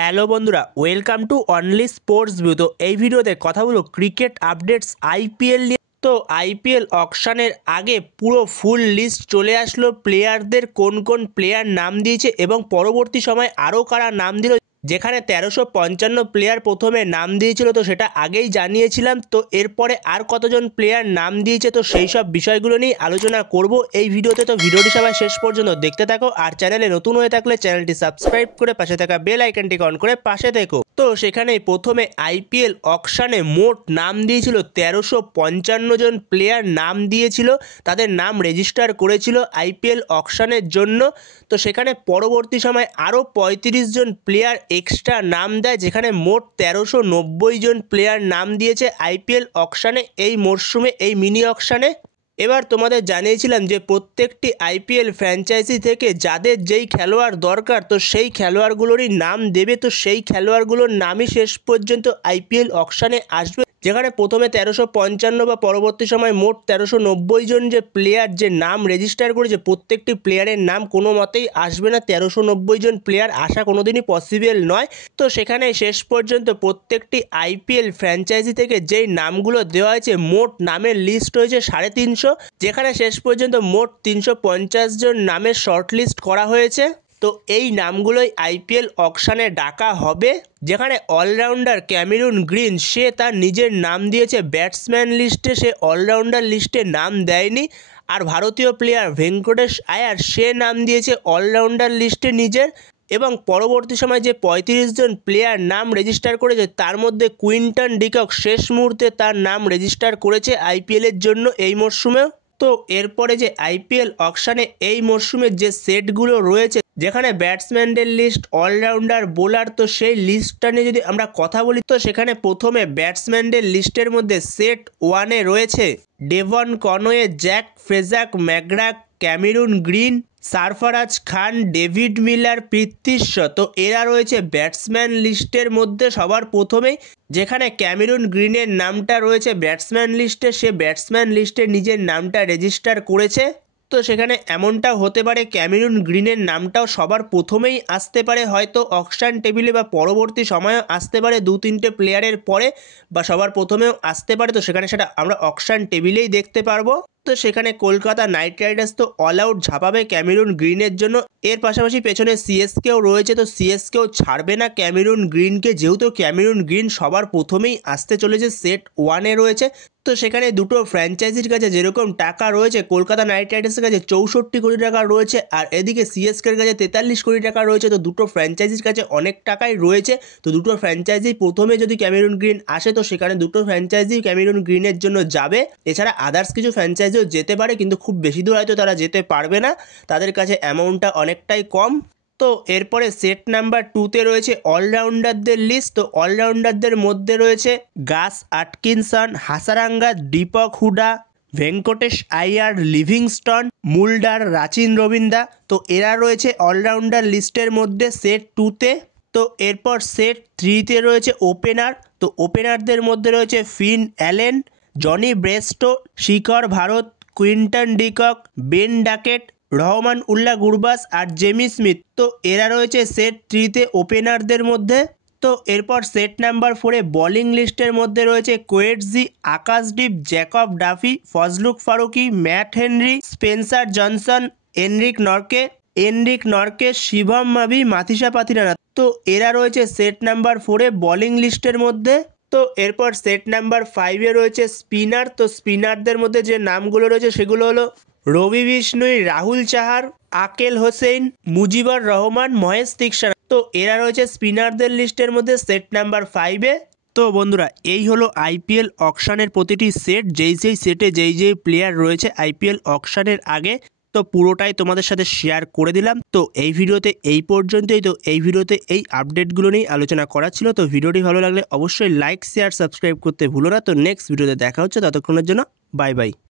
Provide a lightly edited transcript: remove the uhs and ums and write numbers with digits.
Hello বন্ধুরা, welcome to only sports view. তো এই ভিডিওতে কথা বলবো ক্রিকেট আপডেটস আইপিএল নিয়ে। তো আইপিএল অকশনের আগে পুরো ফুল লিস্ট চলে আসলো, প্লেয়ারদের কোন কোন প্লেয়ার নাম দিয়েছে এবং পরবর্তী সময় আরও কারা নাম দিল। যেখানে 1355 প্লেয়ার প্রথমে নাম দিয়েছিল, তো সেটা আগেই জানিয়েছিলাম। তো এরপরে আর কতজন প্লেয়ার নাম দিয়েছে, তো সেই সব বিষয়গুলো নিয়ে আলোচনা করব এই ভিডিওতে। তো ভিডিওটি সবাই শেষ পর্যন্ত দেখতে থাকো, আর চ্যানেলে নতুন হয়ে থাকলে চ্যানেলটি সাবস্ক্রাইব করে পাশে থাকা বেল আইকনটি অন করে পাশে থেকো। তো সেখানেই প্রথমে আইপিএল অকশনে মোট নাম দিয়েছিল 1355 জন প্লেয়ার নাম দিয়েছিল, তাদের নাম রেজিস্টার করেছিল আইপিএল অকশনের জন্য। তো সেখানে পরবর্তী সময় আরও 35 জন প্লেয়ার এক্সট্রা নাম দেয়, যেখানে মোট 1390 জন প্লেয়ার নাম দিয়েছে আইপিএল অকশনে এই মরশুমে, এই মিনি অকশনে। এবার তোমাদের জানিয়েছিলাম যে প্রত্যেকটি আইপিএল ফ্র্যাঞ্চাইজি থেকে যাদের যেই খেলোয়াড় দরকার, তো সেই খেলোয়াড়গুলোরই নাম দেবে। তো সেই খেলোয়াড়গুলোর নামই শেষ পর্যন্ত আইপিএল অকশনে আসবে, যেখানে প্রথমে 1355 বা পরবর্তী সময় মোট 1390 জন যে প্লেয়ার যে নাম রেজিস্টার করেছে, প্রত্যেকটি প্লেয়ারের নাম কোনো মতেই আসবে না। 1390 জন প্লেয়ার আসা কোনোদিনই পসিবল নয়। তো সেখানে শেষ পর্যন্ত প্রত্যেকটি আইপিএল ফ্র্যাঞ্চাইজি থেকে যেই নামগুলো দেওয়া হয়েছে, মোট নামের লিস্ট হয়েছে 350, যেখানে শেষ পর্যন্ত মোট 350 জন নামের শর্ট লিস্ট করা হয়েছে। তো এই নামগুলোই আইপিএল অকশনে ডাকা হবে, যেখানে অলরাউন্ডার ক্যামেরুন গ্রিন সে তার নিজের নাম দিয়েছে ব্যাটসম্যান লিস্টে, সে অলরাউন্ডার লিস্টে নাম দেয়নি। আর ভারতীয় প্লেয়ার ভেঙ্কটেশ আয়ার সে নাম দিয়েছে অলরাউন্ডার লিস্টে নিজের। এবং পরবর্তী সময় যে 35 জন প্লেয়ার নাম রেজিস্টার করেছে, তার মধ্যে কুইন্টন ডিকক শেষ মুহূর্তে তার নাম রেজিস্টার করেছে আইপিএলের জন্য এই মরশুমেও। তো এরপরে যে আইপিএল অকশনে এই মরশুমের যে সেটগুলো রয়েছে, যেখানে ব্যাটসম্যানদের লিস্ট, অলরাউন্ডার, বোলার, তো সেই লিস্টটা নিয়ে যদি আমরা কথা বলি, তো সেখানে প্রথমে ব্যাটসম্যানদের লিস্টের মধ্যে সেট 1-এ রয়েছে Devon Conway, Jack Fraser McGurk, Cameron Green, Sarfaraz Khan, David Miller, Prithvi Shaw. তো এরা রয়েছে ব্যাটসম্যান লিস্টের মধ্যে সবার প্রথমেই, যেখানে ক্যামেরুন গ্রিনের নামটা রয়েছে ব্যাটসম্যান লিস্টে, সে ব্যাটসম্যান লিস্টে নিজের নামটা রেজিস্টার করেছে। তো সেখানে এমনটাও হতে পারে ক্যামেরুন গ্রিনের নামটাও সবার প্রথমেই আসতে পারে, হয়তো অকশন টেবিলে বা পরবর্তী সময়েও আসতে পারে 2-3টে প্লেয়ারের পরে, বা সবার প্রথমেও আসতে পারে। তো সেখানে সেটা আমরা অকশন টেবিলেই দেখতে পারবো। তো সেখানে কলকাতা নাইট রাইডার্স তো অল আউট ঝাঁপাবে ক্যামেরুন গ্রিনের জন্য। এর পাশাপাশি পেছনে সিএসকেও রয়েছে, তো সিএসকেও ছাড়বে না ক্যামেরুন গ্রিনকে, যেহেতু ক্যামেরুন গ্রিন সবার প্রথমেই আসতে চলেছে, সেট 1-এ রয়েছে। তো সেখানে দুটো ফ্র্যাঞ্চাইজির কাছে যেরকম টাকা রয়েছে, কলকাতা নাইট রাইডার্সের কাছে 64 কোটি টাকা রয়েছে, আর এদিকে সিএসকের কাছে 43 কোটি টাকা রয়েছে। তো দুটো ফ্র্যাঞ্চাইজির কাছে অনেক টাকাই রয়েছে। তো দুটো ফ্র্যাঞ্চাইজি প্রথমে যদি ক্যামেরুন গ্রিন আসে, তো সেখানে দুটো ফ্র্যাঞ্চাইজি ক্যামেরুন গ্রিনের জন্য যাবে। এছাড়া আদার্স কিছু ফ্র্যাঞ্চাইজিও যেতে পারে, কিন্তু খুব বেশি দূর হয়তো তারা যেতে পারবে না, তাদের কাছে অ্যামাউন্টটা অনেকটাই কম। তো এরপরে সেট নাম্বার 2-তে রয়েছে অলরাউন্ডারদের লিস্ট। তো অলরাউন্ডারদের মধ্যে রয়েছে Gus Atkinson, Hasaranga, Deepak Hooda, Venkatesh Iyer, Livingstone, Mulder, Rachin Ravindra. তো এরা রয়েছে অলরাউন্ডার লিস্টের মধ্যে সেট 2-তে। তো এরপর সেট 3-তে রয়েছে ওপেনার। তো ওপেনারদের মধ্যে রয়েছে Finn Allen, Jonny Bairstow, Srikar Bharat, Quinton de Kock, Ben Duckett, Rahmanullah Gurbaz আর জেমি স্মিথ। তো এরা রয়েছে সেট 3-তে ওপেনারদের মধ্যে। তো এরপর সেট নাম্বার 4-এ বোলিং লিস্টের মধ্যে রয়েছে Coetzee, Akashdeep, Jacob Duffy, Fazalhaq Farooqi, Matt Henry, Spencer Johnson, Anrich Nortje, Shivam Mavi, Matheesha Pathirana. তো এরা রয়েছে সেট নাম্বার 4-এ বোলিং লিস্টের মধ্যে। তো এরপর সেট নাম্বার 5-এ রয়েছে স্পিনার। তো স্পিনারদের মধ্যে যে নামগুলো রয়েছে সেগুলো হলো রবি বিষ্ণুই, রাহুল চাহার, আকেল হোসেন, মুজিবুর রহমান, মহেশ তিক্সানা। তো এরা রয়েছে স্পিনারদের লিস্টের মধ্যে সেট নাম্বার 5-এ। তো বন্ধুরা, এই হলো আইপিএল অকশনের প্রতিটি সেট, যেই সেটে যেই প্লেয়ার রয়েছে আইপিএল অকশনের আগে। তো পুরোটাই তোমাদের সাথে শেয়ার করে দিলাম। তো এই ভিডিওতে এই পর্যন্তই। তো এই ভিডিওতে এই আপডেটগুলো নিয়ে আলোচনা করা ছিল। তো ভিডিওটি ভালো লাগলে অবশ্যই লাইক, শেয়ার, সাবস্ক্রাইব করতে ভুলো না। তো নেক্সট ভিডিওতে দেখা হচ্ছে, ততক্ষণের জন্য বাই বাই।